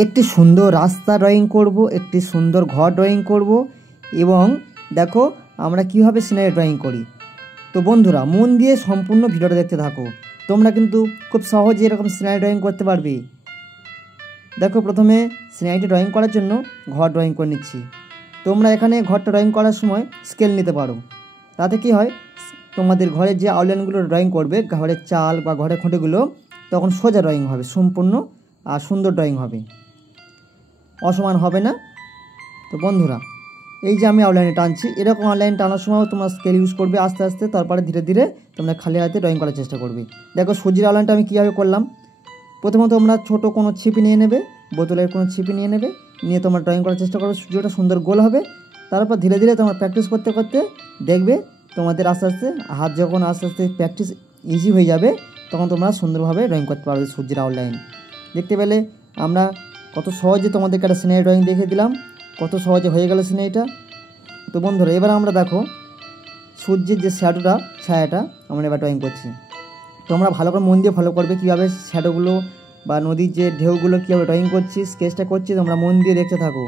একটি সুন্দর রাস্তা ড্রয়িং করব, একটি সুন্দর ঘর ড্রয়িং করব এবং দেখো আমরা কিভাবে সিনারি ড্রয়িং করি। তো বন্ধুরা মন দিয়ে সম্পূর্ণ ভিডিওটা দেখতে থাকো, তোমরা কিন্তু খুব সহজে এরকম সিনারি ড্রয়িং করতে পারবে। দেখো প্রথমে সিনারিটি ড্রয়িং করার জন্য ঘর ড্রয়িং করে নিচ্ছি। তোমরা এখানে ঘরটা ড্রয়িং করার সময় স্কেল নিতে পারো, তাতে কি হয় তোমাদের ঘরের যে আউটলাইনগুলো ড্রয়িং করবে, ঘরের চাল বা ঘরের খুঁটিগুলো, তখন সোজা ড্রয়িং হবে, সম্পূর্ণ আর সুন্দর ড্রয়িং হবে, অসমান হবে না। তো বন্ধুরা এই যে আমি আউটলাইনে টানছি, এরকম আউটলাইন টানার সময় তোমরা স্কেল ইউজ করবে আস্তে আস্তে, তারপরে ধীরে ধীরে তোমরা খালি হাতে ড্রয়িং করার চেষ্টা করবে। দেখো সূর্যের আউটলাইনটা আমি কীভাবে করলাম। প্রথমত তোমরা ছোটো কোনো ছিপি নিয়ে নেবে, বোতলের কোনো ছিপি নিয়ে নেবে, নিয়ে তোমরা ড্রয়িং করার চেষ্টা করবে, সূর্যটা সুন্দর গোল হবে। তারপর ধীরে ধীরে তোমরা প্র্যাকটিস করতে করতে দেখবে তোমাদের আস্তে আস্তে হাত যখন আস্তে আস্তে প্র্যাকটিস ইজি হয়ে যাবে, তখন তোমরা সুন্দরভাবে ড্রয়িং করতে পারবে সূর্যের আউটলাইন। দেখতে পেলে আমরা কত সহজে তোমাদেরকে একটা সিনারি ড্রয়িং দেখিয়ে দিলাম, কত সহজে হয়ে গেল সিনারিটা। তো বন্ধুরা এবার আমরা দেখো সূর্যের যে ছায়াটা আমরা এবার ড্রয়িং করছি। তোমরা ভালো করে মন দিয়ে ফলো করবে কীভাবে শ্যাডোগুলো বা নদীর যে ঢেউগুলো কীভাবে ড্রয়িং করছি, স্কেচটা করছি, তোমরা মন দিয়ে দেখতে থাকো।